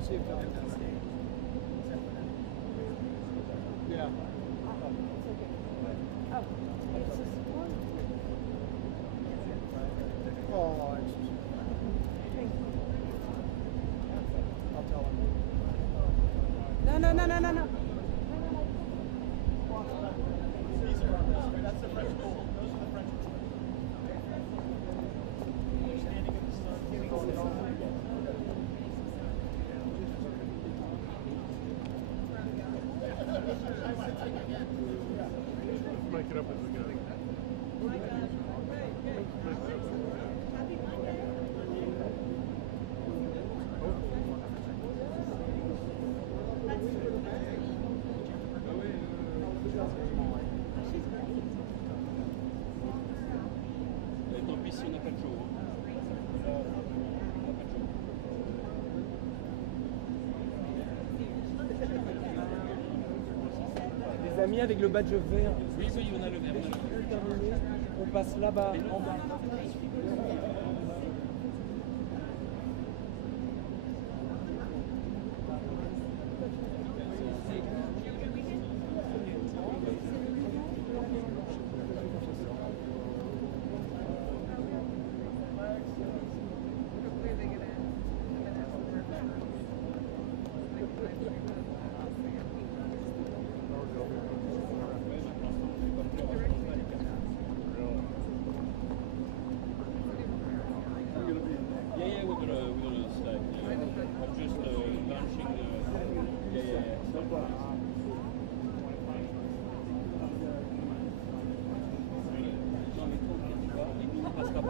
See if they'll yeah. Oh, it's just... I'll tell him. No. That's the French goal. Those are the French goals. Standing in the sun, getting on it all. Make it up as we go. Tant pis si on n'a pas de jour. Des amis avec le badge vert. Oui, on a le vert. On passe là-bas, en bas.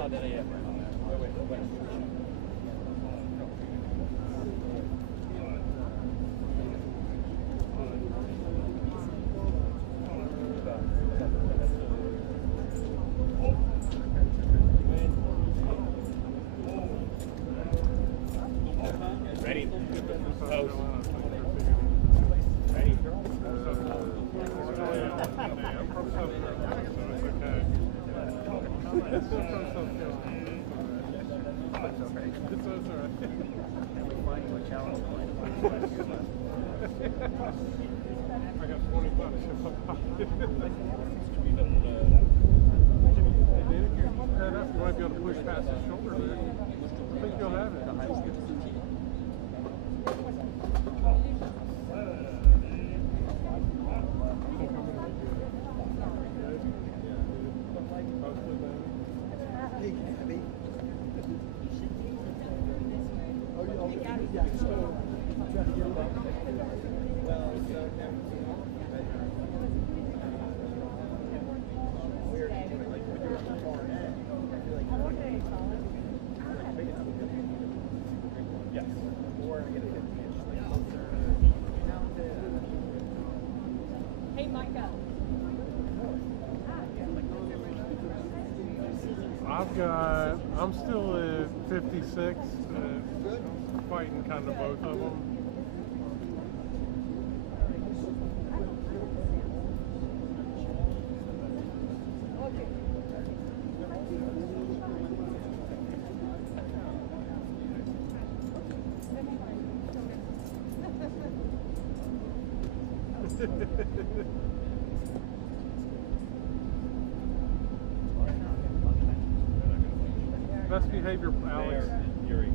par derrière. Ouais, ouais, voilà. Ready? House. Ready? You might be able to push past his shoulder there. I think you'll have it. Hey, Micah. I'm still at 56, fighting kind of both of them. Best behavior, Alex. Yuri.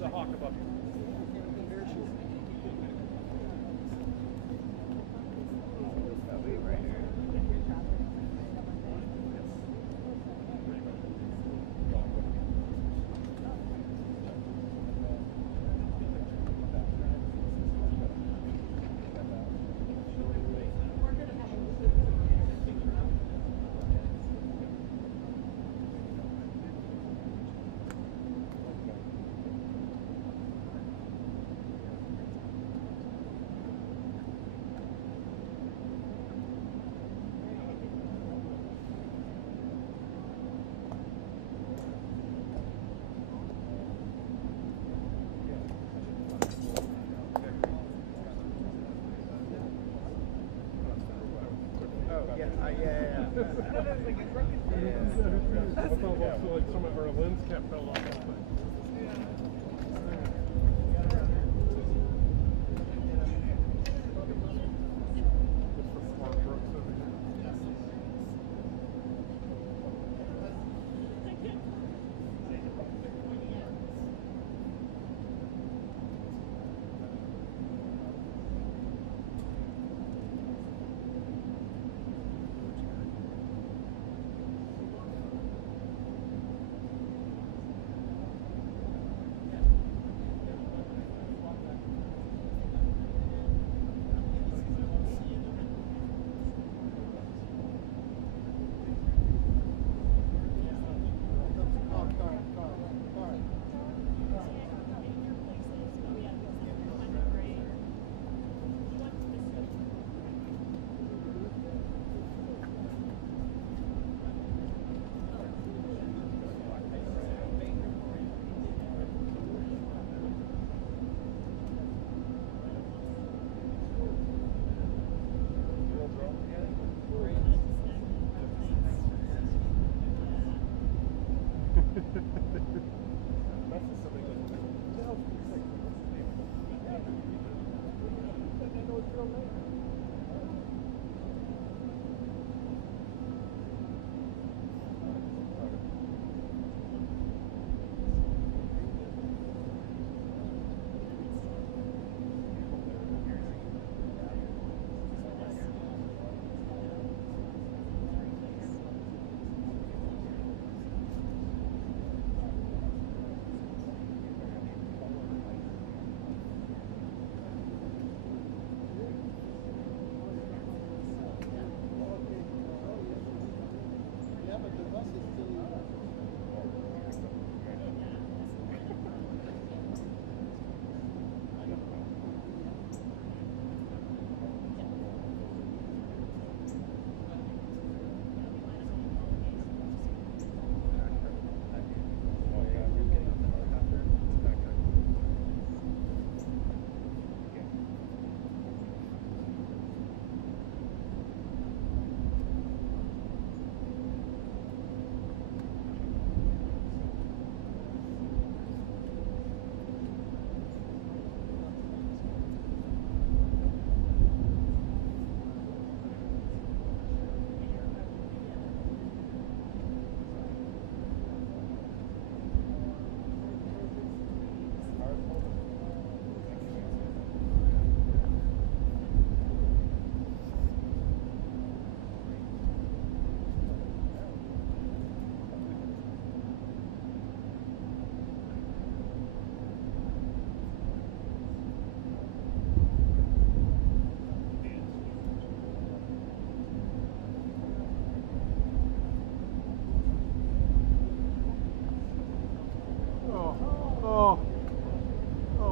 the hawk above you. I felt like some of our limbs kept fell off.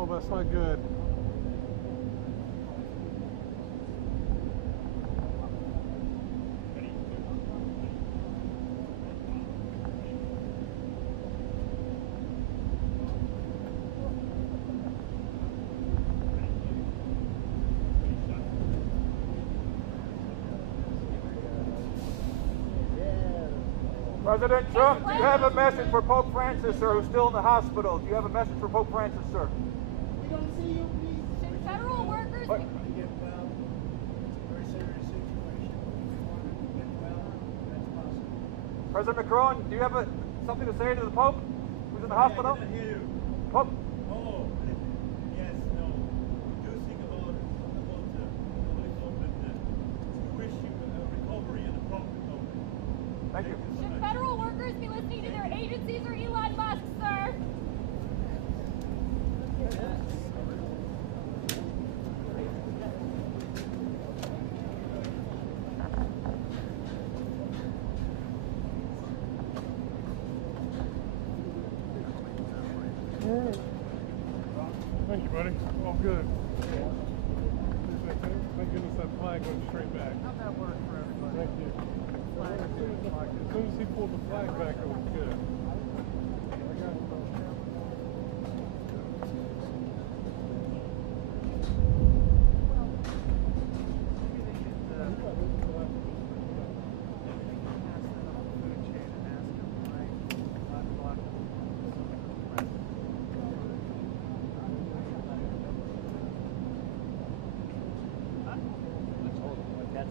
That's not good. President Trump, do you have a message for Pope Francis, sir, who's still in the hospital? Do you have a message for Pope Francis, sir? We don't see you, please. Should federal workers What? Get well. It's a very serious situation. We want him to get well as possible. President Macron, do you have something to say to the Pope, who's in the hospital? I didn't hear you. Pope, Hold All right. Thank you, buddy. All good. Thank goodness that flag went straight back. How'd that work for everybody? Thank you. As soon as he pulled the flag back, it was good. That's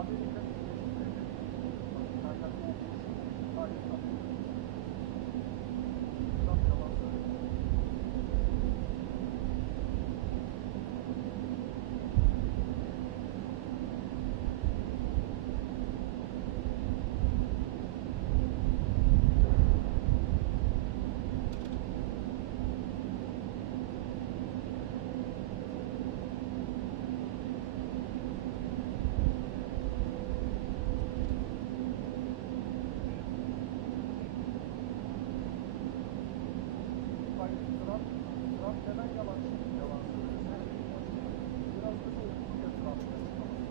Amerika Birleşik Devletleri kaynaklı olduğu gayet tabii. Tam yalan söylüyor. Trump neden yalan söylüyorsa biraz da okuduk ya Trump'ın açıklaması.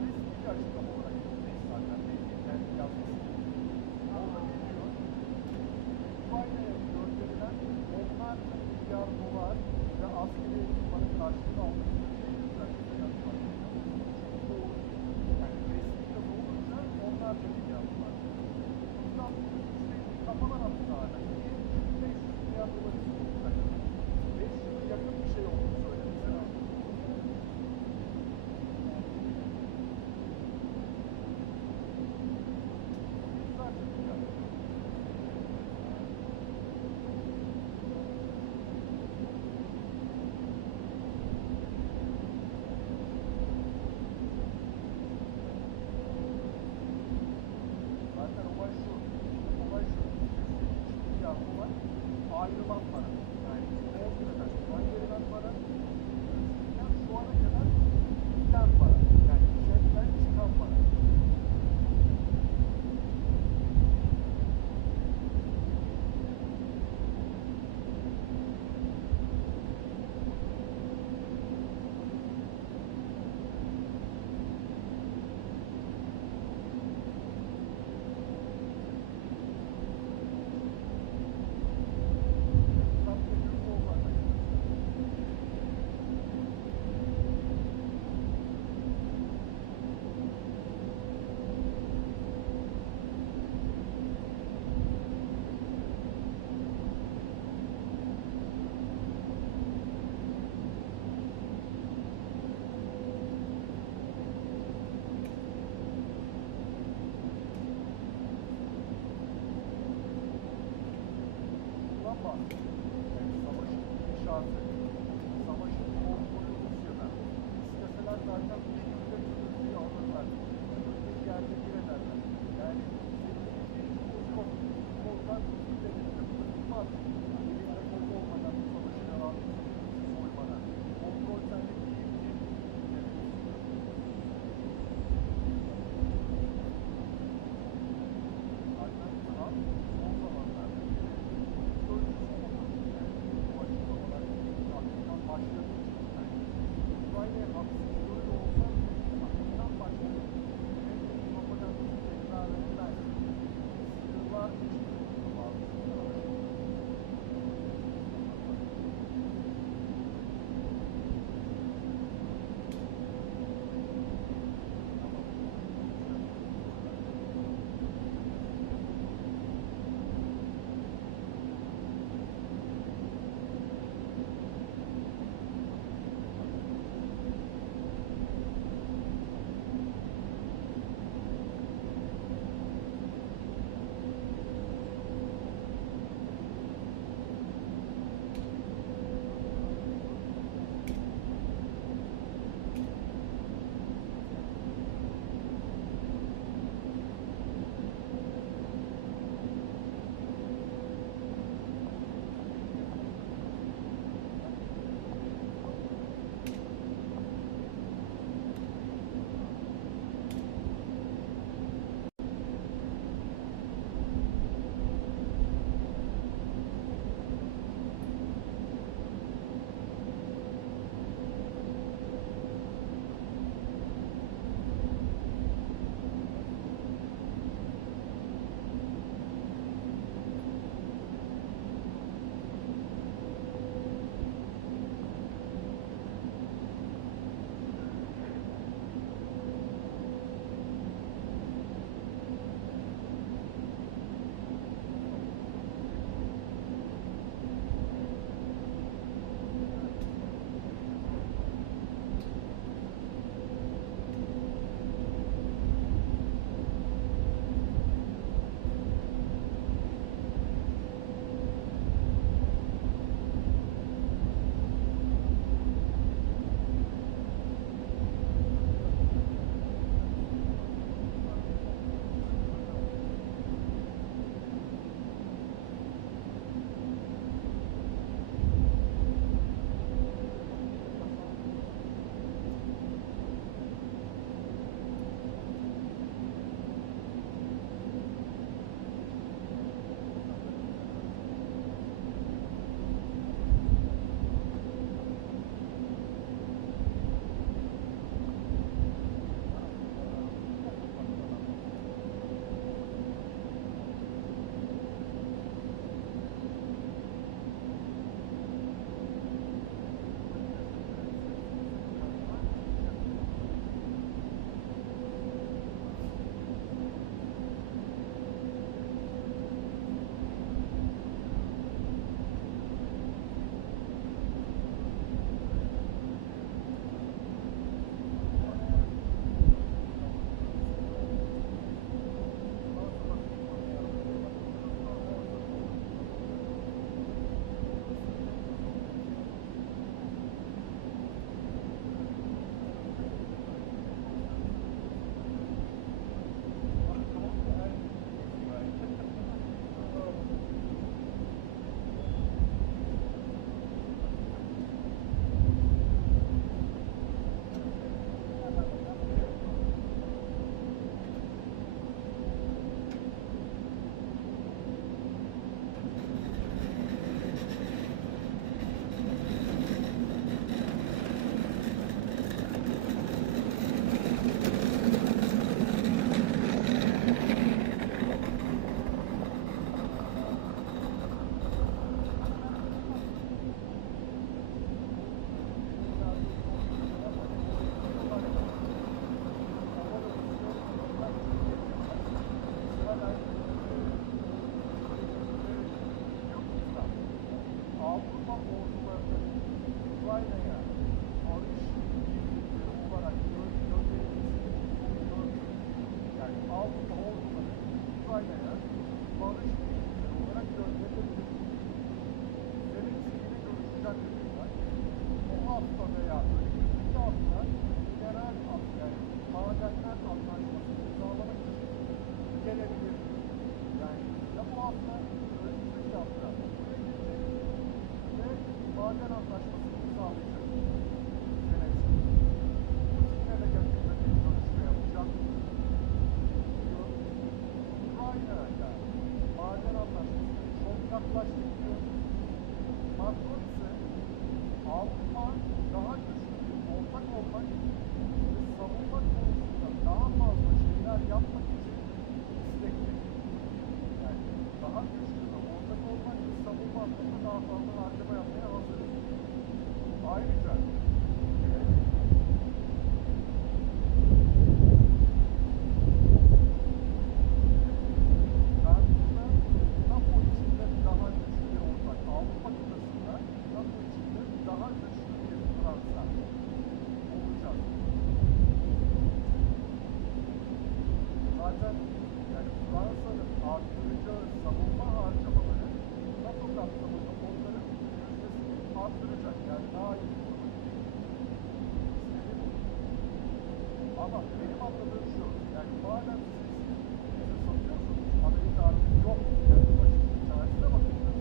Resmi bir açıklama olarak gitmeyiz zaten. Kendi yazması. Orada ne diyor? Ukrayna'ya gönderilen onlarca milyar dolar ve askeri ekipmanın karşılığını aldığı yani resmi yazı olunca onlarca milyar dolar. Trump kafalar attı hala. 500 milyar dolar istiyor. 500'e yakın bir şey olduğunu söylemesi lazım. Yüzlerce milyar. Zaten olay şu. Olay şu. 3 milyar dolar ayrılan para. Yani 10 liradan şu an verilen para, şu ana kadar giden para. Yani cepten çıkan para. Yani savaşın inşaatı, savaşın kontrolü Rusya'da. İsteseler zaten bir günde Kıbrıs'ı alırlar. Kıbrıs'ı yerle bir ederler. Yani senin bir yok. Koldan devletine bırakılmaz. Elinde kolu olmadan bu savaşı devam etsin. Soymana. Kontrol sende değil ki. Zaten Trump son zamanlarda sözcüsü oldu. Yani bu açıklamalar Avrupa orduları Ukrayna'ya barış teklifleri olarak gönderilebilir. Zelenski'yle görüşeceğim dediler. Bu hafta veya önümüzdeki hafta genel asker madenler anlaşması imzalamak için gelebilir. Yani ya bu hafta önümüzdeki hafta buraya gelecek ve maden anlaşması imzalayacak. Zelenski. Putin'le de yakında bir görüşme yapacak. Diyor. Ukrayna'yla maden anlaşmasını çok yaklaştık diyor. Macron ise Avrupa daha güçlü bir ortak olmak ve savunma konusunda daha fazla şeyler yapmak için istekli. Yani daha güçlü ve ortak olmak ve savunma hakkında daha fazla harcama yapmaya hazır. Ayrıca Fransa, NATO içinde daha güçlü bir ortak. Avrupa kıtasında NATO içinde daha güçlü bir Fransa olacak. Zaten yani Fransa'nın arttıracağı savunma harcamaları NATO kapsamında onların yüzdesini arttıracak. Yani daha iyi bir duruma gidecek. Ama benim anladığım şu, yani madem siz bize satıyorsunuz, Amerika artık yok, kendi başınızın çaresine bakıyorsunuz.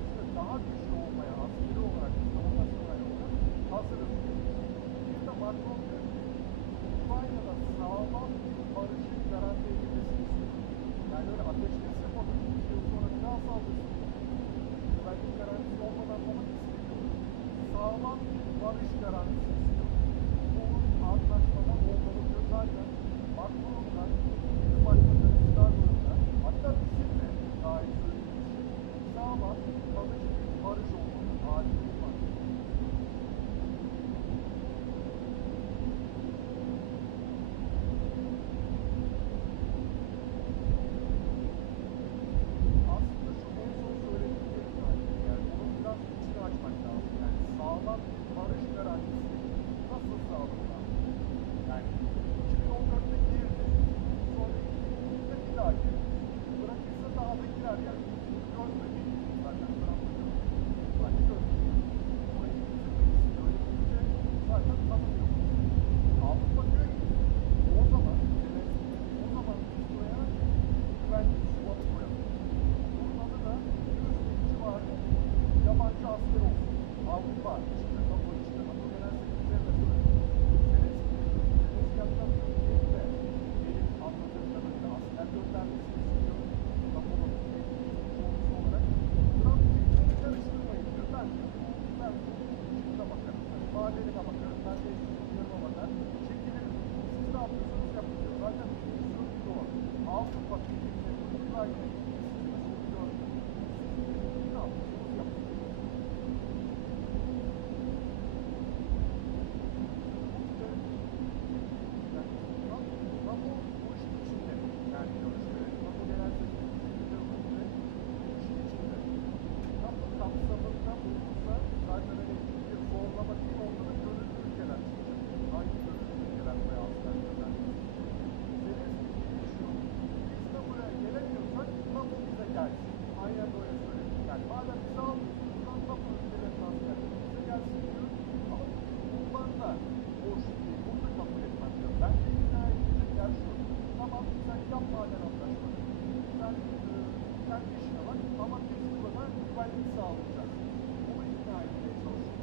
Biz de daha güçlü olmaya, askeri olarak, savunma sanayi olarak hazırız. Bir de Macron diyor ki, Ukrayna'da sağlam bir barışın garanti edilmesini istiyor. Yani öyle ateşkes yapalım, 2 yıl sonra bir daha saldırsın. Güvenlik garantisi olmadan falan istemiyor. Sağlam bir barış garantisi istiyor. Bu anlaşmada olmalı diyor zaten. Macron'la, bizim başbakanımız Erdoğan'la, hatta bizim de dahil söylediğimiz şey, sağlam, kalıcı bir barış olmalı. Adil bir barış. Aslında şu en son söylediklerim var. Yani onun biraz içini açmak lazım. Yani sağlam bir barış garantisi nasıl sağlanır? Yani 2014'te girdi. Sonra 2023'te bir daha girdi. Bırakırsa daha da girer yani. Görmedik. Zaten Trump'ı görmedik. Hani görmedik. Orayı kimse böyle girince zaten tanımıyor. Avrupa diyor ki o zaman o zaman biz buraya güvenlik sıfatı koyalım. Bunun adı da 100.000 civarı yabancı asker olsun. Avrupa içinde, NATO içinde, NATO genel sekreterine söylüyor. Zelenski hatta Türkiye'de benim anladığım kadarıyla asker göndermesini istiyor. NATO'nun en büyük konusu olarak. Trump beni karıştırmayın diyor. Ben içinde bakarım. Madenine bakarım. Ben de yarıma bakar. Çekilirim. Siz ne yapıyorsunuz yapın diyor. Zaten birinci sorun da o. Avrupa Birliği'nin Ukrayna'ya gitmesini soruyor. Siz ne yapıyorsunuz yapın. NATO bu işin içinde. Yani görüşmeleri, NATO genel sekreteri önünde işin içinde. NATO kapsamında bulunursa zaten hani bir zorlama değil, onda da gönüllü ülkeler çıkacak. Hangi gönüllü ülkeler buraya asker göndermez? Zelenski dediği şu, biz de buraya gelemiyorsak NATO bize gelsin. Aynen böyle söyledi. Yani madem bizi almıyorsunuz, NATO ülkelerinin askerleri bize gelsin diyor. Ama bunlar da boş değil, bunu da kabul etmem diyor. Bence ikna edilecek yer şu. Tamam sen yap maden anlaşmanı. Sen kendi işine bak ama biz burada güvenlik sağlayacağız. Bunu ikna etmeye çalışıyor.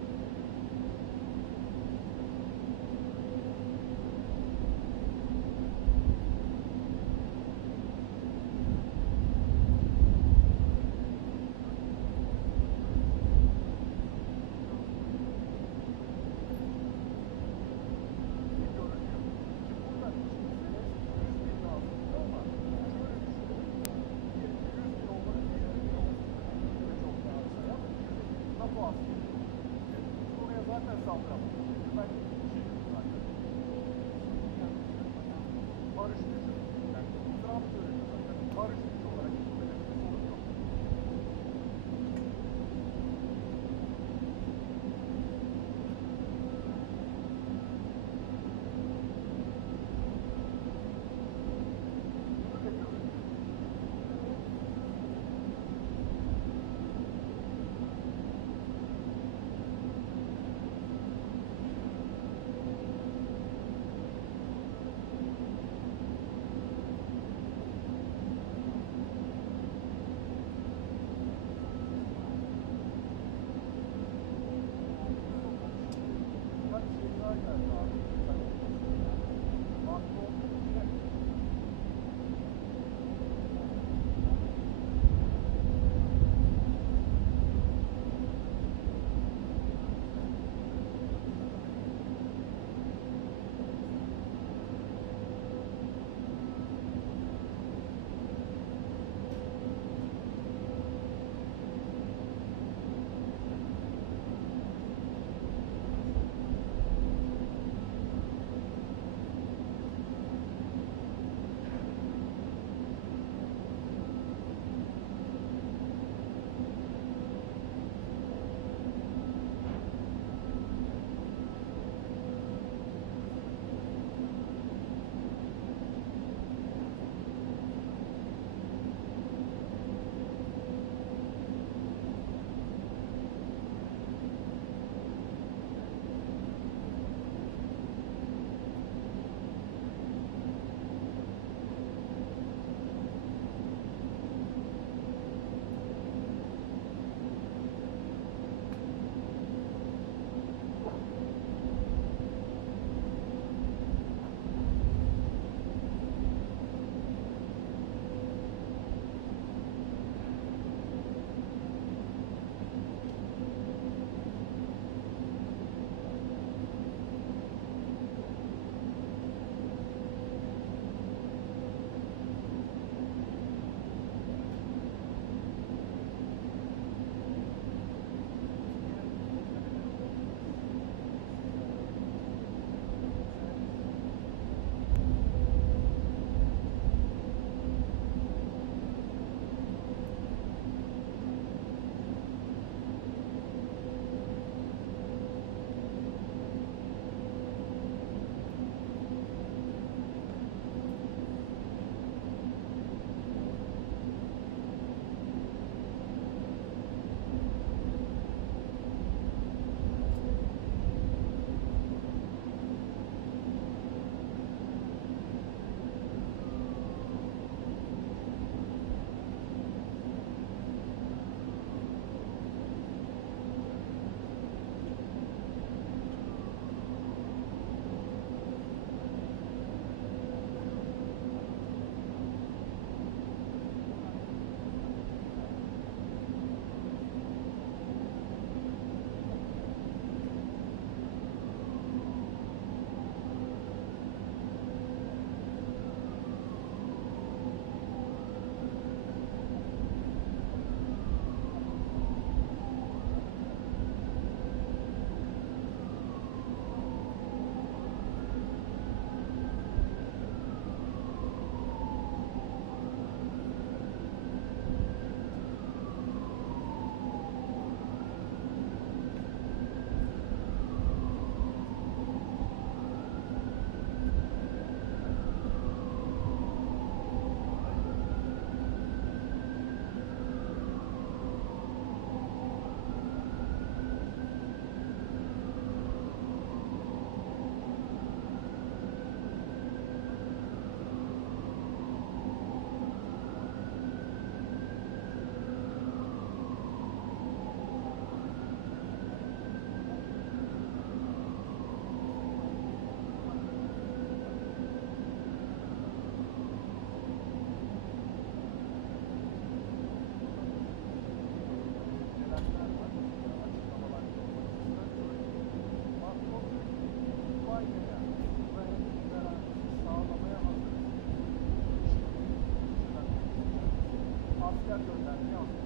asker göndermeye hazır.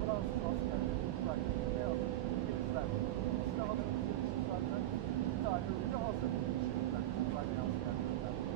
Fransız askerleri uzaklaşmaya hazır. İngilizler işte hazırlıklı için zaten bir tane ülke hazır. Şimdiden Ukrayna asker göndermeye.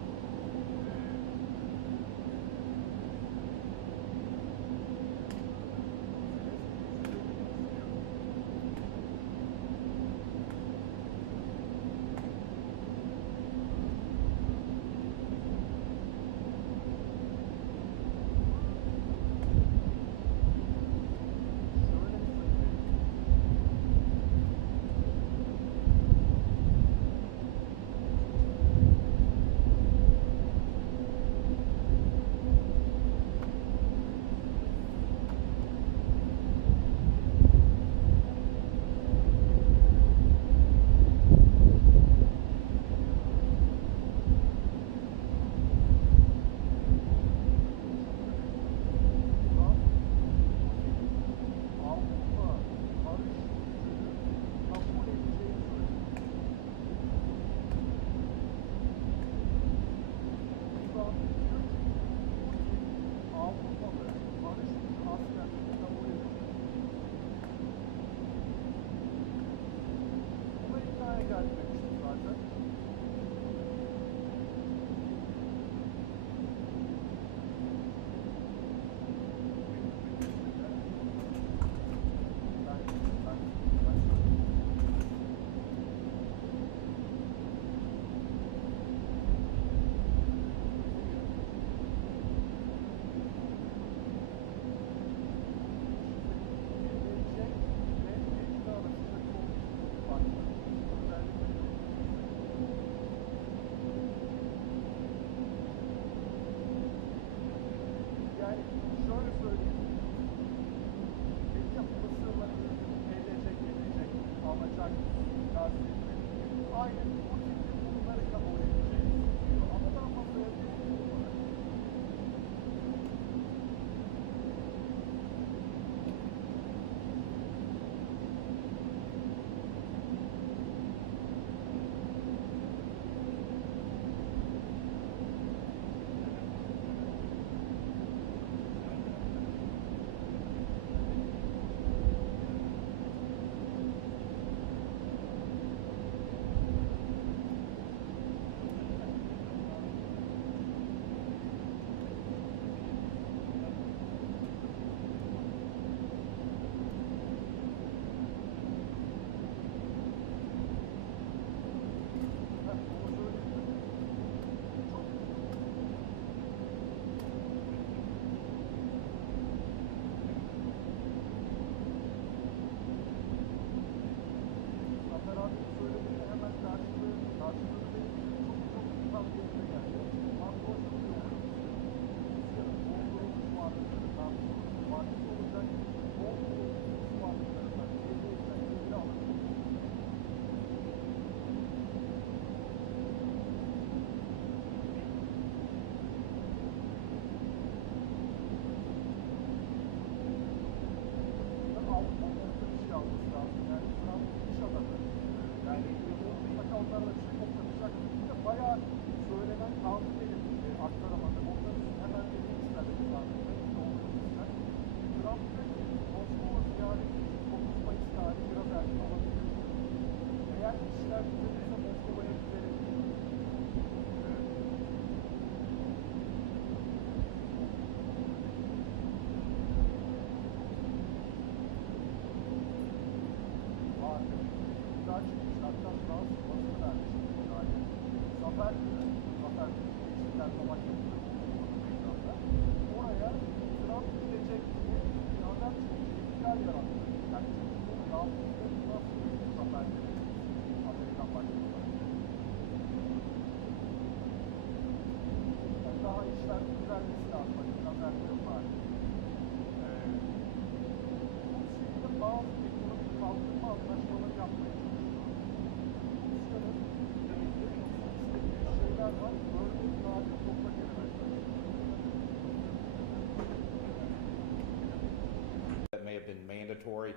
That may have been mandatory,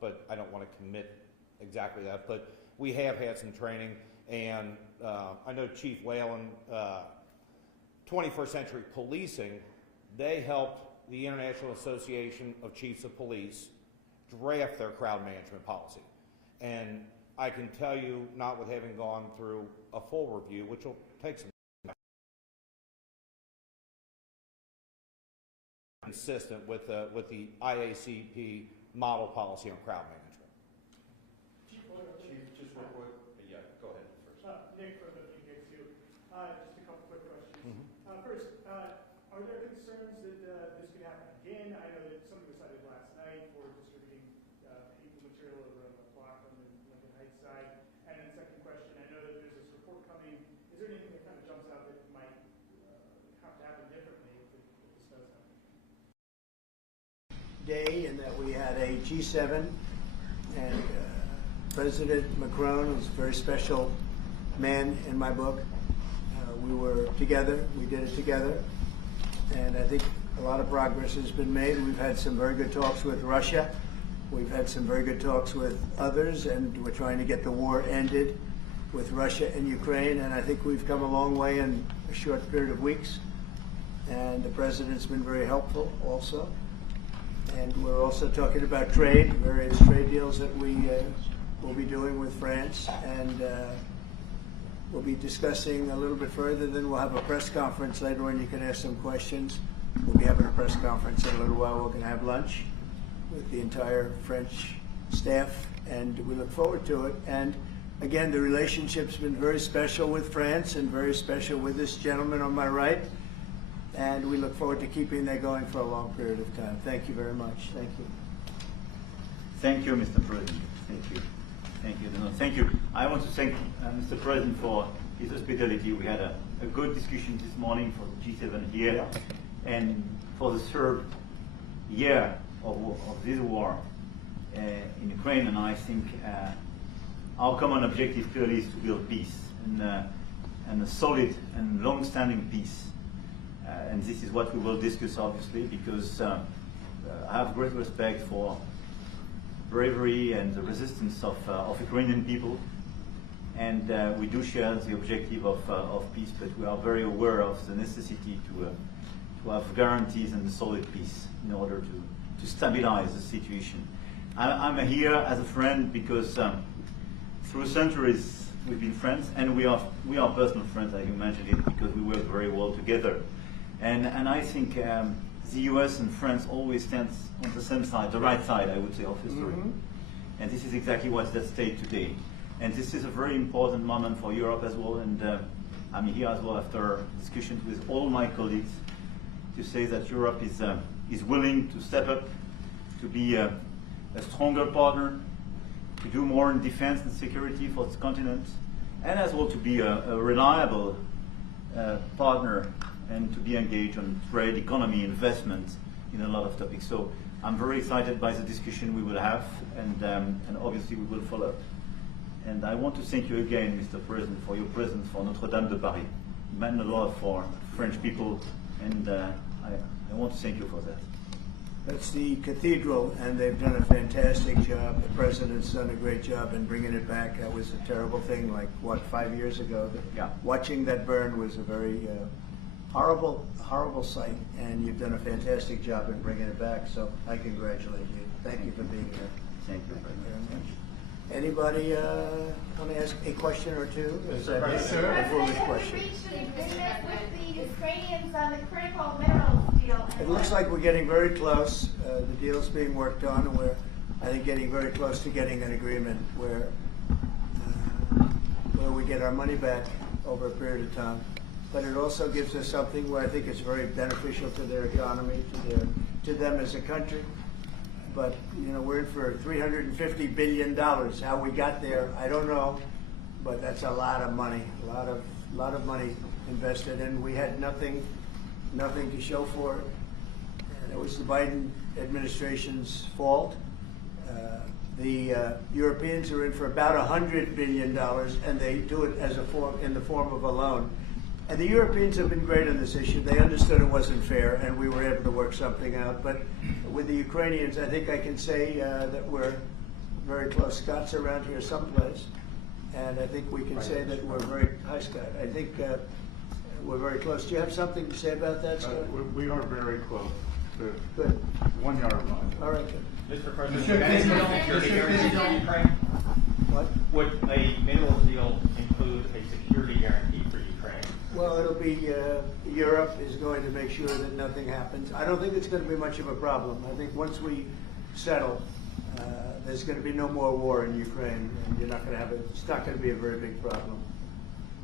but I don't want to commit exactly that. But we have had some training, and I know Chief Whalen 21st Century Policing, they helped the International Association of Chiefs of Police draft their crowd management policy. And I can tell you, not with having gone through a full review, which will take some time, consistent with the IACP model policy on crowd management. Chief, just real quick. Yeah, go ahead first. Nick from the PKQ. Just a couple quick questions. First, are there concerns that this could happen again? I know that something was cited last night for distributing painful material over on the block on the Lincoln Heights side. And then second question, I know that there's this report coming. Is there anything that kind of jumps out that might have to happen differently if this does happen? Day in that we had a G7 and President Macron is a very special man in my book. We were together, we did it together, and I think a lot of progress has been made. We've had some very good talks with Russia. We've had some very good talks with others, and we're trying to get the war ended with Russia and Ukraine, and I think we've come a long way in a short period of weeks. And the President's been very helpful also. And we're also talking about trade, various trade deals that we will be doing with France, and we'll be discussing a little bit further. Then we'll have a press conference later on. You can ask some questions. We'll be having a press conference in a little while. We're going to have lunch with the entire French staff, and we look forward to it. And again, the relationship's been very special with France and very special with this gentleman on my right. And we look forward to keeping that going for a long period of time. Thank you very much. Thank you. Thank you, Mr. President. Thank you. Thank you. No, thank you. I want to thank Mr. President for his hospitality. We had a good discussion this morning for the G7 here. And for the third year of this war in Ukraine, and I think our common objective clearly is to build peace, and a solid and long-standing peace. And this is what we will discuss, obviously, because I have great respect for bravery and the resistance of Ukrainian people, and we do share the objective of peace, but we are very aware of the necessity to have guarantees and a solid peace in order to stabilize the situation. I'm here as a friend because through centuries we've been friends, and we are personal friends, as you mentioned it, because we work very well together. And I think the US and France always stands on the same side, the right side, I would say, of history. And this is exactly what's at stake today. And this is a very important moment for Europe as well, and I'm here as well after discussions with all my colleagues to say that Europe is willing to step up, to be a stronger partner, to do more in defense and security for this continent, and as well to be a reliable partner and to be engaged on trade, economy, investment in a lot of topics. So I'm very excited by the discussion we will have, and obviously we will follow up. And I want to thank you again, Mr. President, for your presence for Notre-Dame de Paris. It meant a lot for French people, and I want to thank you for that. That's the cathedral, and they've done a fantastic job. The President's done a great job in bringing it back. That was a terrible thing, like, what, 5 years ago? Yeah. Watching that burn was a very horrible sight, and you've done a fantastic job in bringing it back, so I congratulate you. Thank you for being here. Thank you very much. Anybody want to ask a question or two? Is that it? Before this question. Reached an agreement with the Ukrainians on the critical minerals deal. It looks like we're getting very close. The deal's being worked on, and we're, I think, getting very close to getting an agreement where we get our money back over a period of time. But it also gives us something where I think it's very beneficial to their economy, to them as a country. But, you know, we're in for $350 billion. How we got there, I don't know, but that's a lot of money, a lot of money invested, and we had nothing to show for it. And it was the Biden administration's fault. The Europeans are in for about $100 billion, and they do it as in the form of a loan. And the Europeans have been great on this issue. They understood it wasn't fair, and we were able to work something out. But with the Ukrainians, I think I can say that we're very close. Scott's around here someplace, and I think we can say that we're very, hi Scott, I think we're very close. Do you have something to say about that, Scott? We are very close. The Good. 1 yard line. All right, good. Mr. President, Monsieur would any President, security Monsieur guarantee for President. Ukraine? What? Would a mineral deal include a security guarantee for Ukraine? Well, it'll be, Europe is going to make sure that nothing happens. I don't think it's going to be much of a problem. I think once we settle, there's going to be no more war in Ukraine, and you're not going to have it's not going to be a very big problem.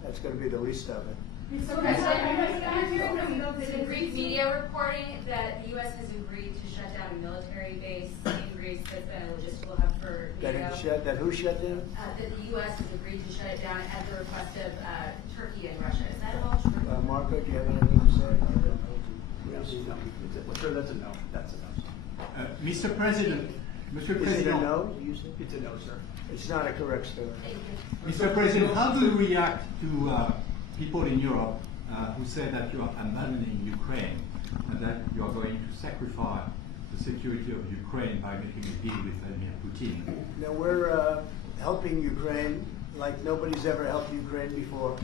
That's going to be the least of it. Mr. President, I'm hearing from the Greek media reporting that the U.S. has agreed to shut down a military base in Greece that's been a logistical hub for NATO. That who shut down? That the U.S. has agreed to shut it down at the request of Turkey and Russia. Is that all true? Marco, do you have anything to say? Sure, that's a no. That's a no. Mr. President, Monsieur Is it a President. no? You said? It's a no, sir. It's not a correct story. Thank you. Mr. President, how do you react to people in Europe who say that you are abandoning Ukraine and that you are going to sacrifice the security of Ukraine by making a deal with Vladimir Putin? Now, we're helping Ukraine like nobody's ever helped Ukraine before.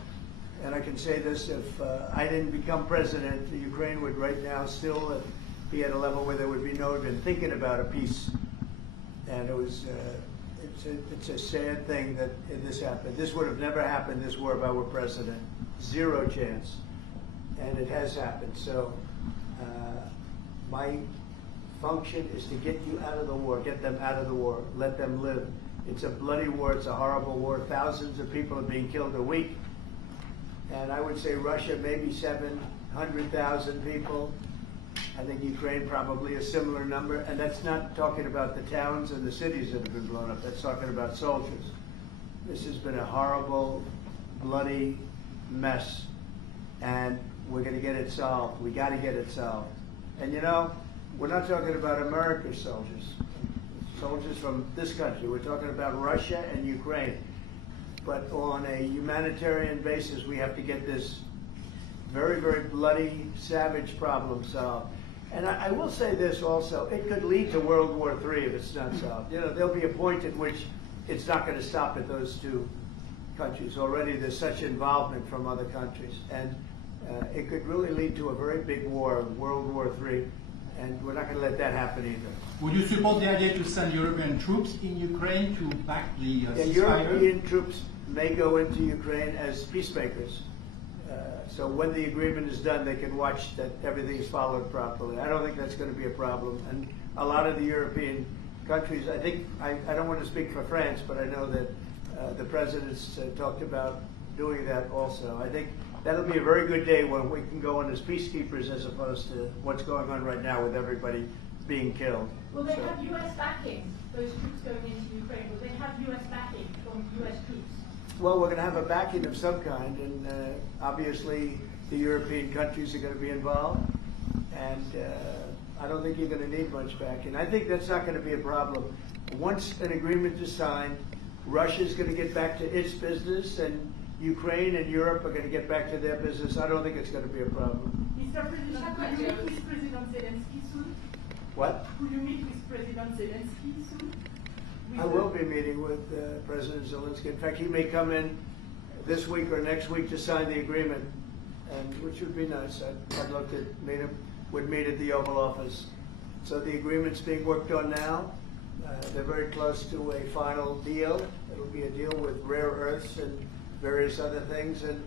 And I can say this, if I didn't become president, Ukraine would right now still be at a level where there would be no even thinking about a peace. And it was, it's a sad thing that this happened. This would have never happened, this war, if I were president. Zero chance. And it has happened. So my function is to get you out of the war, get them out of the war, let them live. It's a bloody war, it's a horrible war. Thousands of people are being killed a week. And I would say Russia, maybe 700,000 people. I think Ukraine probably a similar number. And that's not talking about the towns and the cities that have been blown up. That's talking about soldiers. This has been a horrible, bloody mess. And we're going to get it solved. We got to get it solved. And you know, we're not talking about America's soldiers. Soldiers from this country. We're talking about Russia and Ukraine. But on a humanitarian basis, we have to get this very, very bloody, savage problem solved. And I will say this also, it could lead to World War III if it's not solved. You know, there'll be a point at which it's not going to stop at those two countries. Already there's such involvement from other countries. And it could really lead to a very big war, World War III. And we're not going to let that happen either. Would you support the idea to send European troops in Ukraine to back the ceasefire? European troops may go into Ukraine as peacemakers. So when the agreement is done, they can watch that everything is followed properly. I don't think that's going to be a problem. And a lot of the European countries, I think, I don't want to speak for France, but I know that the presidents talked about doing that also. I think that'll be a very good day when we can go in as peacekeepers as opposed to what's going on right now with everybody being killed. Will they have U.S. backing, those troops going into Ukraine? Will they have U.S. backing from U.S. troops? Well, we're going to have a backing of some kind, and obviously the European countries are going to be involved, and I don't think you're going to need much backing. I think that's not going to be a problem. Once an agreement is signed, Russia's going to get back to its business, and Ukraine and Europe are going to get back to their business. I don't think it's going to be a problem. Mr. President, could you meet with President Zelensky soon? What? Could you meet with President Zelensky soon? I will be meeting with President Zelensky. In fact, he may come in this week or next week to sign the agreement, and which would be nice. I'd love to meet him. Would meet at the Oval Office. So the agreement's being worked on now. They're very close to a final deal. It'll be a deal with rare earths and various other things, and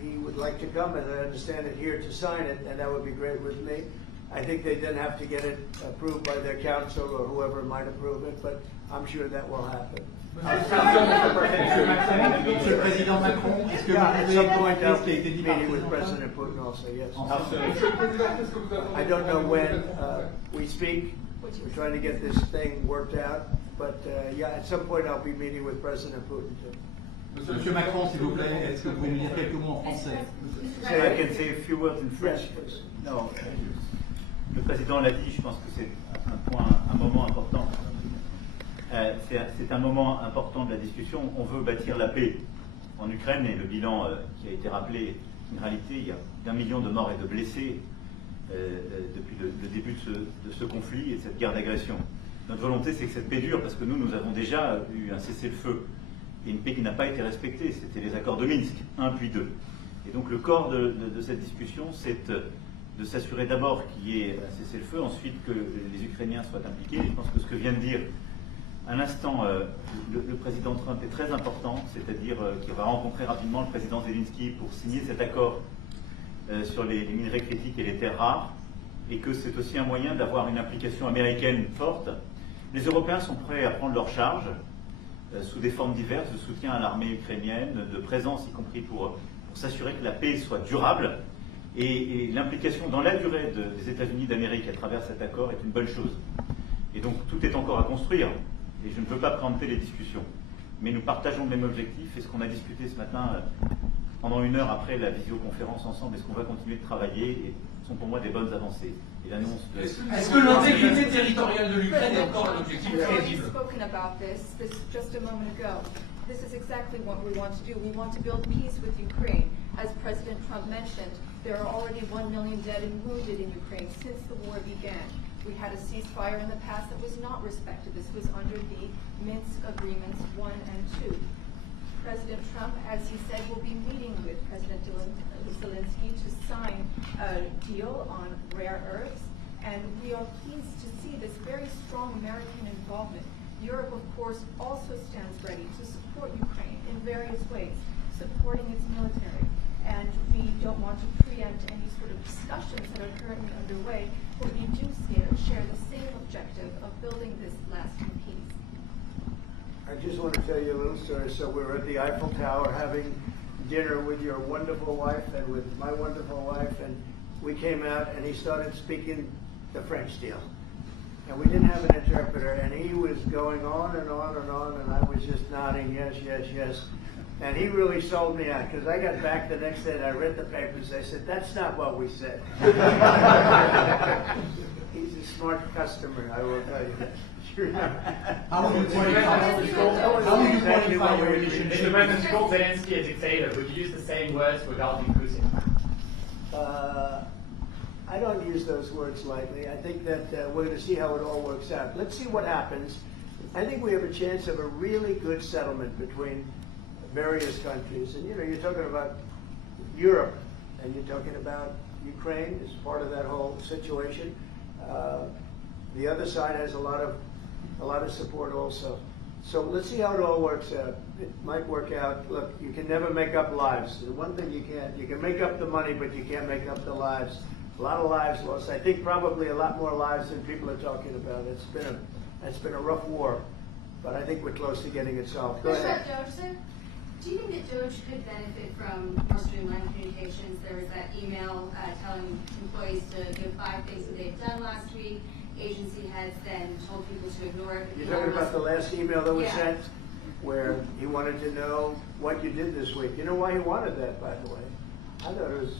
he would like to come, and I understand it, here to sign it, and that would be great with me. I think they then have to get it approved by their council or whoever might approve it, but I'm sure that will happen. Monsieur le Président Macron, est-ce que Yeah, at some vous point pouvez I'll rappeler ce qui a be été dit par meeting with le président President Putin also, yes. Trump? I don't know when we speak. We're trying to get this thing worked out, but yeah, at some point I'll be meeting with President Putin too. Monsieur Macron, s'il vous plaît, est-ce que vous pouvez nous dire quelques mots en français? So I can say a few words in French. Yes, please. No, le président l'a dit, je pense que c'est un moment important. C'est un moment important de la discussion. On veut bâtir la paix en Ukraine et le bilan qui a été rappelé, une réalité, il y a d'1 million de morts et de blessés depuis le début de ce conflit et de cette guerre d'agression. Notre volonté, c'est que cette paix dure, parce que nous avons déjà eu un cessez-le-feu et une paix qui n'a pas été respectée. C'était les accords de Minsk, 1 puis 2. Et donc le corps de cette discussion, c'est de s'assurer d'abord qu'il y ait un cessez-le-feu, ensuite que les Ukrainiens soient impliqués. Et je pense que ce que vient de dire à l'instant le président Trump est très important, c'est-à-dire qu'il va rencontrer rapidement le président Zelensky pour signer cet accord sur les minerais critiques et les terres rares, et que c'est aussi un moyen d'avoir une implication américaine forte. Les Européens sont prêts à prendre leur charge sous des formes diverses de soutien à l'armée ukrainienne, de présence y compris pour s'assurer que la paix soit durable. Et l'implication dans la durée des États-Unis d'Amérique à travers cet accord est une bonne chose. Et donc tout est encore à construire, et je ne peux pas préempter les discussions. Mais nous partageons le même objectif, et ce qu'on a discuté ce matin pendant 1 heure après la visioconférence ensemble, et ce qu'on va continuer de travailler, et sont pour moi des bonnes avancées. Et l'annonce de... Est-ce que l'intégrité territoriale de l'Ukraine est encore un objectif crédible? Spoken about this just a moment ago. This is exactly what we want to do. We want to build peace with Ukraine. As President Trump mentioned, there are already 1 million dead and wounded in Ukraine since the war began. We had a ceasefire in the past that was not respected. This was under the Minsk Agreements 1 and 2. President Trump, as he said, will be meeting with President Zelensky to sign a deal on rare earths, and we are pleased to see this very strong American involvement. Europe, of course, also stands ready to support Ukraine in various ways, supporting its military. And we don't want to preempt any sort of discussions that are currently underway, but we do share the same objective of building this lasting peace. I just want to tell you a little story. So we were at the Eiffel Tower having dinner with your wonderful wife and with my wonderful wife, and we came out and he started speaking the French deal. And we didn't have an interpreter, and he was going on and on and on, and I was just nodding, yes, yes, yes. And he really sold me out, because I got back the next day and I read the papers. I said, that's not what we said. He's a smart customer, I will tell you that. How would you qualify your relationship? Mr. President, you called Zelensky a dictator. Would you use the same words regarding Putin? I don't use those words lightly. I think that we're going to see how it all works out. Let's see what happens. I think we have a chance of a really good settlement between various countries. And, you know, you're talking about Europe, and you're talking about Ukraine as part of that whole situation. The other side has a lot of support also. So let's see how it all works out. It might work out. Look, you can never make up lives. The one thing you can make up the money, but you can't make up the lives. A lot of lives lost. I think probably a lot more lives than people are talking about. It's been a rough war, but I think we're close to getting it solved. Go ahead. Do you think that DOGE could benefit from more streamlined communications? There was that email telling employees to give 5 things that they've done last week. Agency heads then told people to ignore it. You're talking about the last email that was sent, where he wanted to know what you did this week. You know why he wanted that, by the way? I thought it was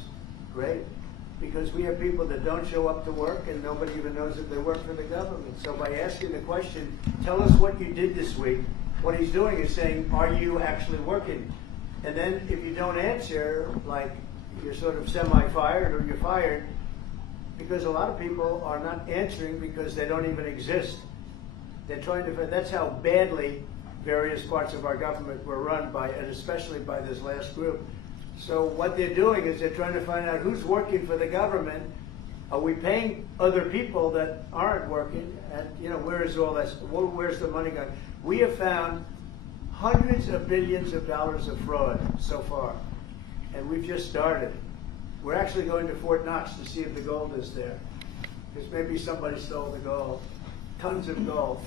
great. Because we have people that don't show up to work and nobody even knows that they work for the government. So by asking the question, tell us what you did this week, what he's doing is saying, are you actually working? And then if you don't answer, like you're sort of semi-fired or you're fired, because a lot of people are not answering because they don't even exist. They're trying to, that's how badly various parts of our government were run by, and especially by this last group. So what they're doing is they're trying to find out who's working for the government. Are we paying other people that aren't working? And, you know, where is all this? Where's the money going? We have found hundreds of billions of dollars of fraud so far, and we've just started. We're actually going to Fort Knox to see if the gold is there, because maybe somebody stole the gold. Tons of gold.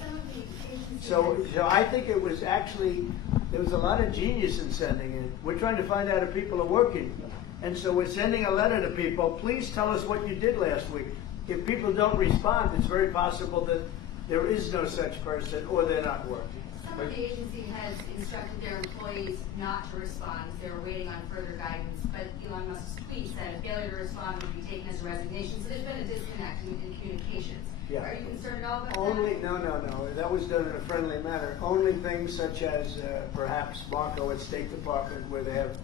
So I think it was actually, there was a lot of genius in sending it. We're trying to find out if people are working. And so we're sending a letter to people, please tell us what you did last week. If people don't respond, it's very possible that there is no such person or they're not working. Some of the agency has instructed their employees not to respond. They were waiting on further guidance, but Elon Musk's tweet said a failure to respond would be taken as a resignation. So there's been a disconnect in communications. Yeah. Are you concerned at all about that? No. That was done in a friendly manner. Only things such as perhaps Marco at State Department, where they have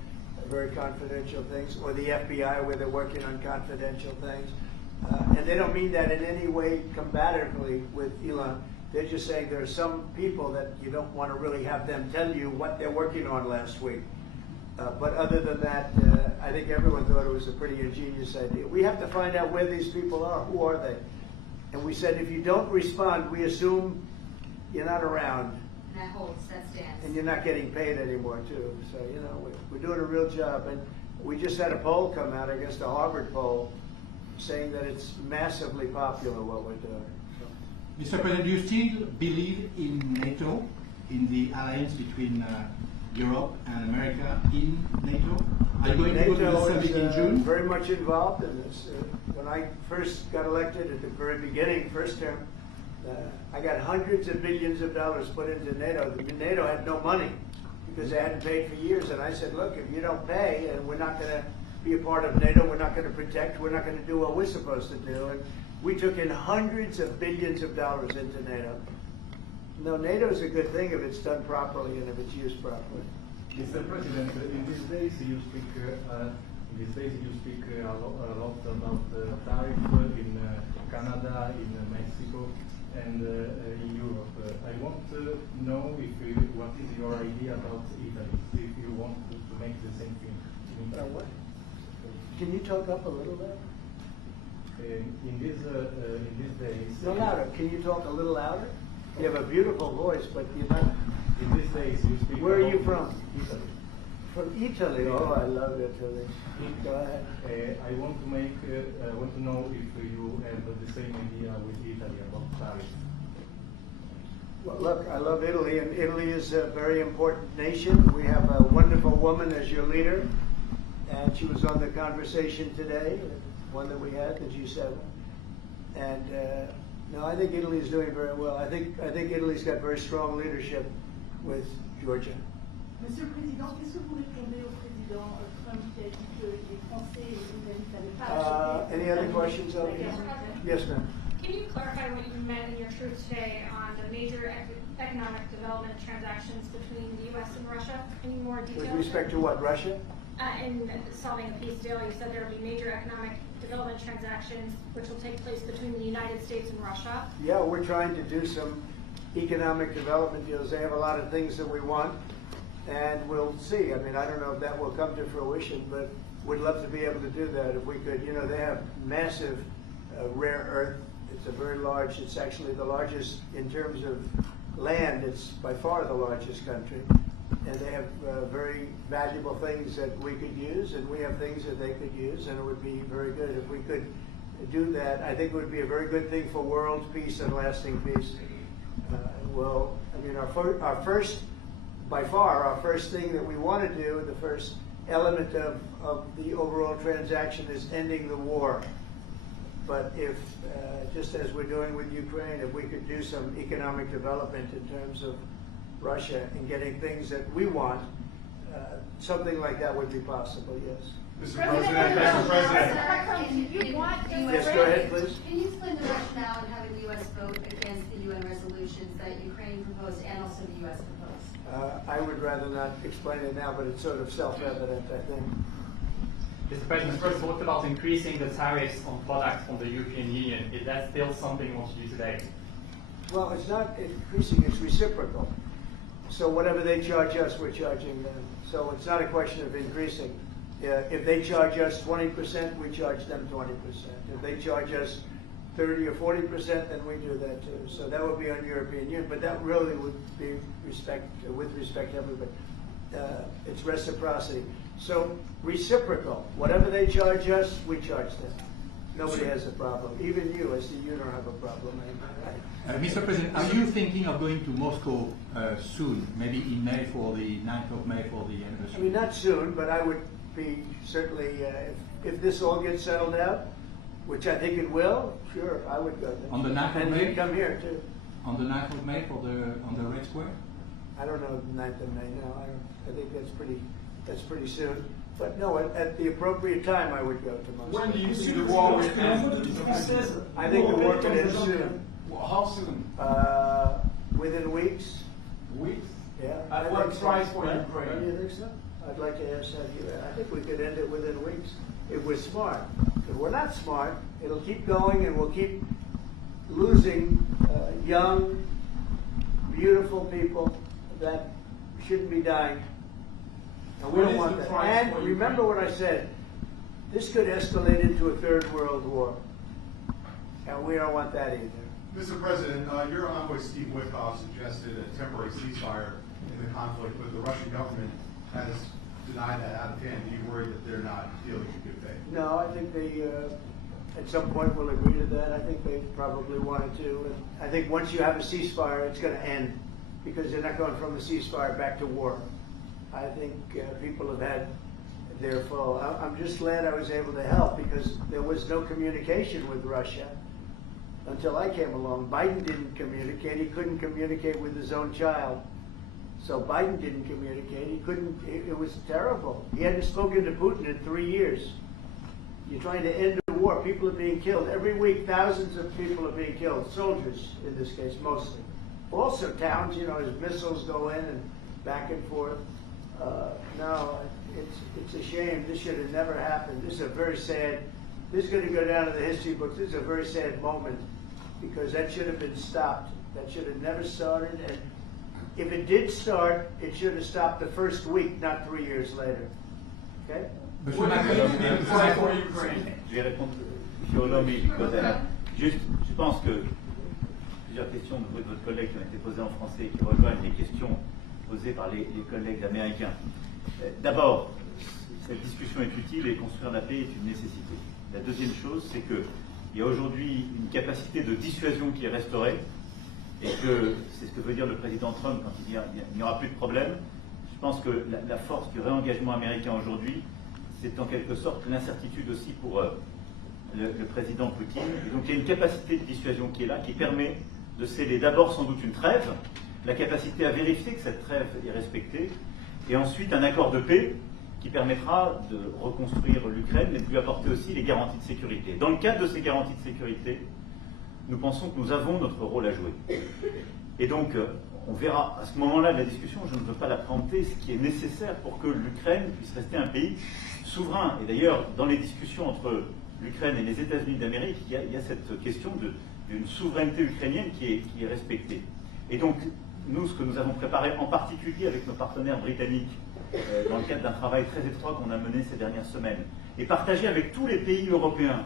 very confidential things, or the FBI, where they're working on confidential things. And they don't mean that in any way combatively with Elon. They're just saying there are some people that you don't want to really have them tell you what they're working on last week. But other than that, I think everyone thought it was a pretty ingenious idea. We have to find out where these people are. Who are they? And we said, if you don't respond, we assume you're not around. And that holds, that stands. And you're not getting paid anymore, too. So, you know, we're doing a real job. And we just had a poll come out, I guess the Harvard poll, saying that it's massively popular what we're doing. Mr. President, do you still believe in NATO, in the alliance between Europe and America in NATO? Are you going to go to the summit in June? Very much involved in this. When I first got elected at the very beginning, first term, I got hundreds of billions of dollars put into NATO. NATO had no money because they hadn't paid for years. And I said, look, if you don't pay, and we're not going to be a part of NATO, we're not going to protect, we're not going to do what we're supposed to do. And we took in hundreds of billions of dollars into NATO. No, NATO is a good thing if it's done properly and if it's used properly. Mr. President, in these days you speak a lot about tariff in Canada, in Mexico, and in Europe. I want to know what is your idea about Italy, if you want to make the same thing. What? Can you talk up a little bit? In these days. No louder. Can you talk a little louder? You have a beautiful voice, but you're not. In these days, you speak. Where are you from? Italy. From Italy. Oh, I love Italy. Go ahead. I want to know if you have the same idea with Italy about tariffs. Well, look, I love Italy, and Italy is a very important nation. We have a wonderful woman as your leader, and she was on the conversation today, one that we had, the G7. And no, I think Italy is doing very well. I think Italy's got very strong leadership with Georgia. Monsieur le Président, qu'est-ce que vous répondez au président Trump qui a dit que les Français et les Britanniques n'avaient pas acheté? Any other questions? Yes, ma'am. Can you clarify what you meant in your truth today on the major economic development transactions between the U.S. and Russia? Any more details? With respect to what, Russia? In solving a peace deal, you said there will be major economic development transactions which will take place between the United States and Russia. Yeah, we're trying to do some economic development deals. They have a lot of things that we want, and we'll see. I mean, I don't know if that will come to fruition, but we'd love to be able to do that if we could. You know, they have massive rare earth. It's a very large, it's actually the largest in terms of land. It's by far the largest country. And they have very valuable things that we could use, and we have things that they could use, and it would be very good if we could do that. I think it would be a very good thing for world peace and lasting peace. Well, I mean, our first, by far, our first thing that we want to do, the first element of the overall transaction is ending the war. But if, just as we're doing with Ukraine, if we could do some economic development in terms of Russia and getting things that we want, something like that would be possible, yes. Mr. President, Mr. President. Yes, go ahead, please. Can you explain the rationale in having the U.S. vote against the UN resolutions that Ukraine proposed and also the U.S. proposed? I would rather not explain it now, but it's sort of self-evident, I think. Mr. President, first, what about increasing the tariffs on products from the European Union? Is that still something you want to do today? Well, it's not increasing, it's reciprocal. So whatever they charge us, we're charging them. So it's not a question of increasing. If they charge us 20%, we charge them 20%. If they charge us 30 or 40%, then we do that too. So that would be on European Union, but that really would be with respect to everybody. It's reciprocity. So reciprocal. Whatever they charge us, we charge them. Nobody has a problem. Even you, I see you don't have a problem. Mr. President, are you thinking of going to Moscow soon, maybe in May for the 9th of May for the anniversary? I mean, not soon, but I would be certainly, if this all gets settled out, which I think it will, sure, I would go there. On the 9th of May? And you'd come here too. On the 9th of May on the Red Square? I don't know the 9th of May, no. I think that's pretty soon. But no, at the appropriate time, I would go to Moscow. When do you see the war will end? I think the war could end soon. How soon? Within weeks. Weeks? Yeah. At what price for Ukraine? Do you think so? I'd like to ask you that. I think we could end it within weeks if we're smart. If we're not smart, it'll keep going and we'll keep losing young, beautiful people that shouldn't be dying. And we don't want that. And remember what I said, This could escalate into a third world war. And we don't want that either. Mr. President, your envoy Steve Witkoff suggested a temporary ceasefire in the conflict, but the Russian government has denied that out of hand. Do you worry that they're not dealing in good faith? No, I think they, at some point, will agree to that. I think they probably wanted to. And I think once you have a ceasefire, it's going to end, because they're not going from a ceasefire back to war. I think people have had their full. I'm just glad I was able to help, because there was no communication with Russia until I came along. Biden didn't communicate. He couldn't communicate with his own child. So Biden didn't communicate. He couldn't. It was terrible. He hadn't spoken to Putin in 3 years. You're trying to end a war. People are being killed. Every week, thousands of people are being killed. Soldiers, in this case, mostly. Also towns, you know, as missiles go in and back and forth. No, it's a shame. This should have never happened. This is a very sad, this is going to go down in the history books. This is a very sad moment, because that should have been stopped. That should have never started. And if it did start, it should have stopped the first week, not 3 years later. Okay? Je vais répondre, if you allow me, because juste, je pense que plusieurs questions de votre collègue qui ont été posées en français et qui rejoignent les questions posées par les collègues américains. D'abord, cette discussion est utile et construire la paix est une nécessité. La deuxième chose, c'est qu'il y a aujourd'hui une capacité de dissuasion qui est restaurée, et que c'est ce que veut dire le président Trump quand il dit qu'il n'y aura plus de problème. Je pense que la force du réengagement américain aujourd'hui, c'est en quelque sorte l'incertitude aussi pour le président Poutine. Et donc il y a une capacité de dissuasion qui est là, qui permet de sceller d'abord sans doute une trêve, la capacité à vérifier que cette trêve est respectée, et ensuite un accord de paix qui permettra de reconstruire l'Ukraine et de lui apporter aussi les garanties de sécurité. Dans le cadre de ces garanties de sécurité, nous pensons que nous avons notre rôle à jouer. Et donc, on verra à ce moment-là de la discussion, je ne veux pas la préempter, ce qui est nécessaire pour que l'Ukraine puisse rester un pays souverain. Et d'ailleurs, dans les discussions entre l'Ukraine et les États-Unis d'Amérique, il y a cette question d'une souveraineté ukrainienne qui est respectée. Et donc, nous, ce que nous avons préparé, en particulier avec nos partenaires britanniques, dans le cadre d'un travail très étroit qu'on a mené ces dernières semaines, et partagé avec tous les pays européens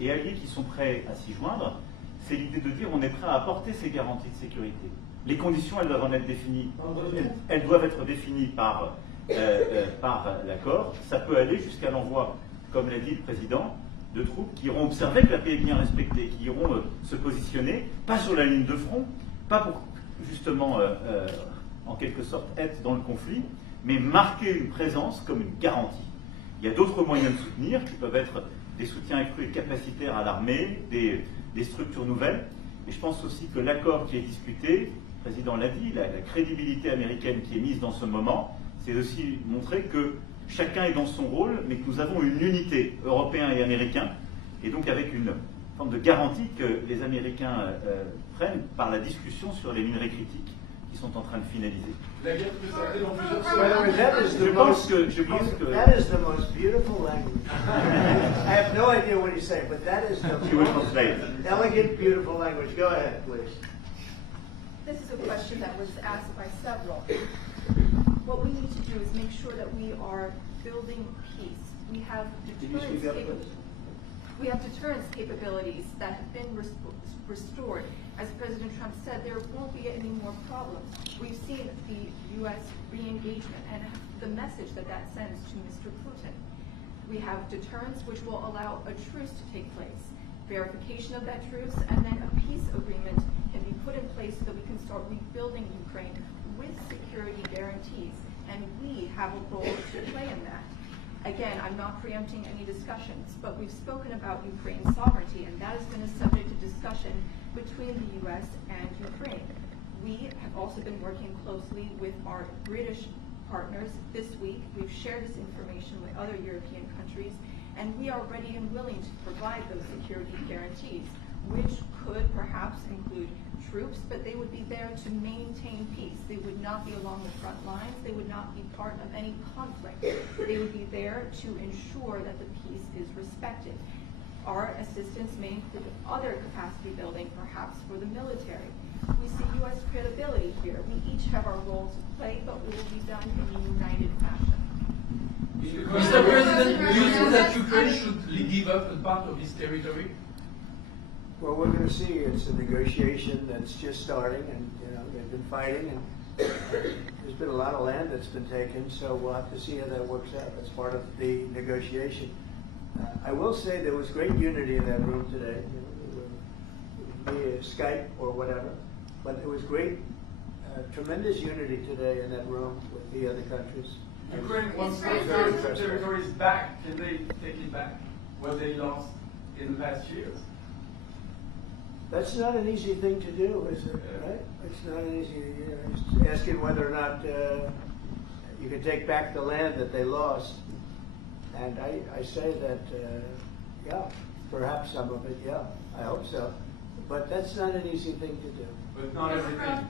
et alliés qui sont prêts à s'y joindre, c'est l'idée de dire on est prêt à apporter ces garanties de sécurité. Les conditions, elles doivent en être définies. Elles doivent être définies par l'accord. Ça peut aller jusqu'à l'envoi, comme l'a dit le président, de troupes qui iront observer que la paix est bien respectée, qui iront se positionner, pas sur la ligne de front, pas pour justement, en quelque sorte, être dans le conflit, mais marquer une présence comme une garantie. Il y a d'autres moyens de soutenir, qui peuvent être des soutiens accrus et capacitaires à l'armée, des structures nouvelles. Et je pense aussi que l'accord qui est discuté, le président l'a dit, la crédibilité américaine qui est mise dans ce moment, c'est aussi montrer que chacun est dans son rôle, mais que nous avons une unité, Européens et Américains, et donc avec une forme de garantie que les Américains prennent par la discussion sur les minerais critiques qui sont en train de finaliser. La guerre peut s'arrêter dans plusieurs That semaines. That is the most beautiful language. I have no idea what he's saying, but that is the most elegant, beautiful language. Go ahead, please. This is a question that was asked by several. What we need to do is make sure that we are building peace. We have deterrence capabilities that have been restored. As President Trump said, there won't be any more problems. We've seen the U.S. re-engagement and the message that sends to Mr. Putin. We have deterrence, which will allow a truce to take place, verification of that truce, and then a peace agreement can be put in place so that we can start rebuilding Ukraine with security guarantees. And we have a role to play in that. Again, I'm not preempting any discussions, but we've spoken about Ukraine's sovereignty, and that has been a subject of discussion between the U.S. and Ukraine. We have also been working closely with our British partners this week. We've shared this information with other European countries, and we are ready and willing to provide those security guarantees, which could perhaps include troops, but they would be there to maintain peace. They would not be along the front lines. They would not be part of any conflict. They would be there to ensure that the peace is respected. Our assistance may include other capacity building, perhaps for the military. We see U.S. credibility here. We each have our role to play, but we will be done in a united fashion. Mr. President, do you think that Ukraine should give up a part of this territory? Well, we're going to see. It's a negotiation that's just starting, and they've been fighting, and there's been a lot of land that's been taken. So we'll have to see how that works out. That's part of the negotiation. I will say there was great unity in that room today, via Skype or whatever. But it was great, tremendous unity today in that room with the other countries. Ukraine wants those territories back. Can they take it back? What they lost in the past years? That's not an easy thing to do, is it? Right? It's not an easy. It's asking whether or not you can take back the land that they lost. And I say that, yeah, perhaps some of it, yeah, I hope so. But that's not an easy thing to do. But not everything.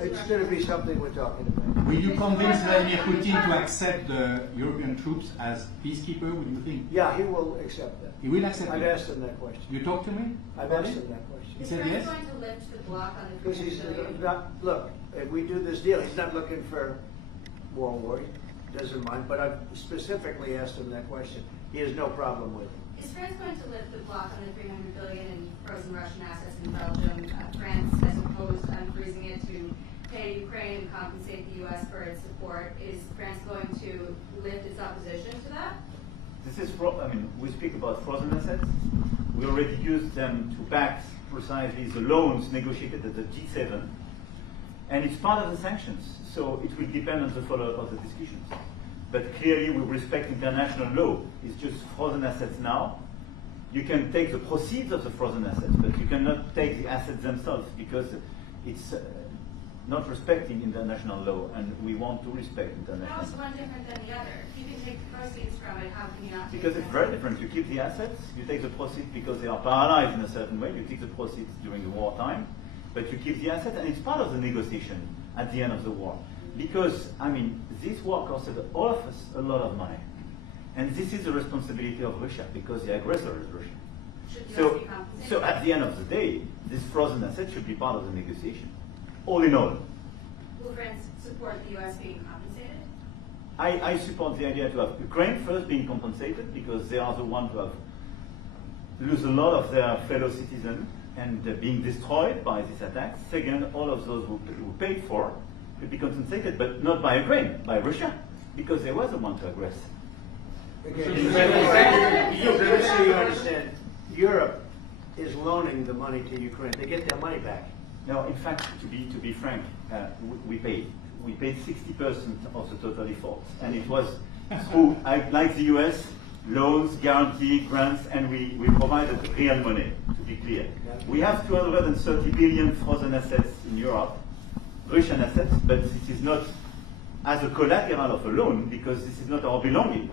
It's going to be something we're talking about. Will you convince Vladimir Putin to accept the European troops as peacekeeper? What do you think? Yeah, he will accept that. He will accept I've it? asked him that question. You talked to me? I've asked him that question. He said yes? going to lift the block on the Because he's $300 billion? not, look, if we do this deal, he's not looking for more war. He doesn't mind, but I've specifically asked him that question. He has no problem with it. Is France going to lift the block on the $300 billion in frozen Russian assets in Belgium? France has opposed unfreezing it to pay Ukraine and compensate the U.S. for its support. Is France going to lift its opposition to that? This is, we speak about frozen assets. We already used them to back precisely the loans negotiated at the G7, and it's part of the sanctions. So it will depend on the follow-up of the discussions. But clearly, we respect international law. It's just frozen assets now. You can take the proceeds of the frozen assets, but you cannot take the assets themselves because it's not respecting international law, and we want to respect international law. How is one different than the other? If you can take the proceeds from it, how can you not take Because it's very different. You keep the assets, you take the proceeds because they are paralyzed in a certain way, you take the proceeds during the wartime, but you keep the assets, and it's part of the negotiation at the end of the war. Because, this war costed all of us a lot of money. And this is the responsibility of Russia, because the aggressor is Russia. Should the US So, be compensated? so at the end of the day, this frozen asset should be part of the negotiation. All in all. Will France support the U.S. being compensated? I support the idea to have Ukraine first being compensated because they are the ones who have lose a lot of their fellow citizens and being destroyed by these attacks. Second, all of those who paid for could be compensated, but not by Ukraine, by Russia, because they were the one to aggress. Just so you understand, Europe is loaning the money to Ukraine. They get their money back. No, in fact, to be frank, we paid 60% of the total effort, and it was through, like the US, loans, guarantee, grants, and we provided real money, to be clear. We have 230 billion frozen assets in Europe, Russian assets, but this is not as a collateral of a loan because this is not our belonging.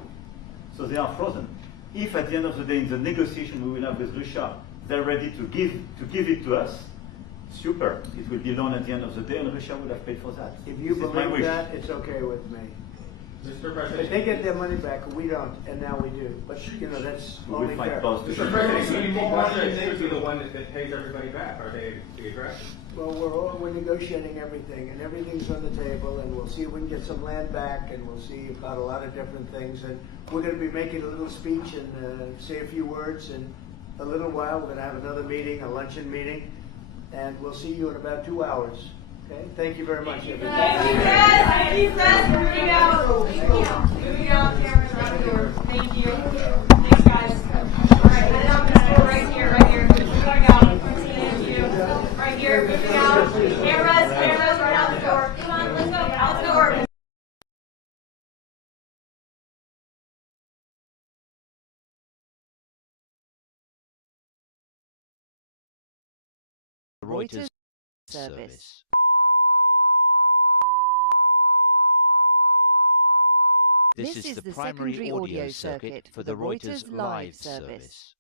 So they are frozen. If at the end of the day in the negotiation we will have with Russia, they're ready to give it to us, super. It will be loan at the end of the day and Russia would have paid for that. If you believe that, it's okay with me. Mr. President. If they get their money back, we don't, and now we do. But that's only fair. Mr. President, Russia should be the one that pays everybody back. Are they the aggressor? Well, we're negotiating everything, and everything's on the table, and we'll see if we can get some land back, and we'll see about a lot of different things. And we're going to be making a little speech and say a few words in a little while. We're going to have another meeting, a luncheon meeting, and we'll see you in about 2 hours. Okay? Thank you very much, everybody. Thank you, guys. Moving out. Moving out. Cameras around here. Thank you. Thanks, guys. All right, head out this door right here, right here. Moving out. Thank you. Right here, moving out. Cameras, right out the door. Come on, let's go. Out the door. Reuters service. This is the primary audio circuit for the Reuters live service.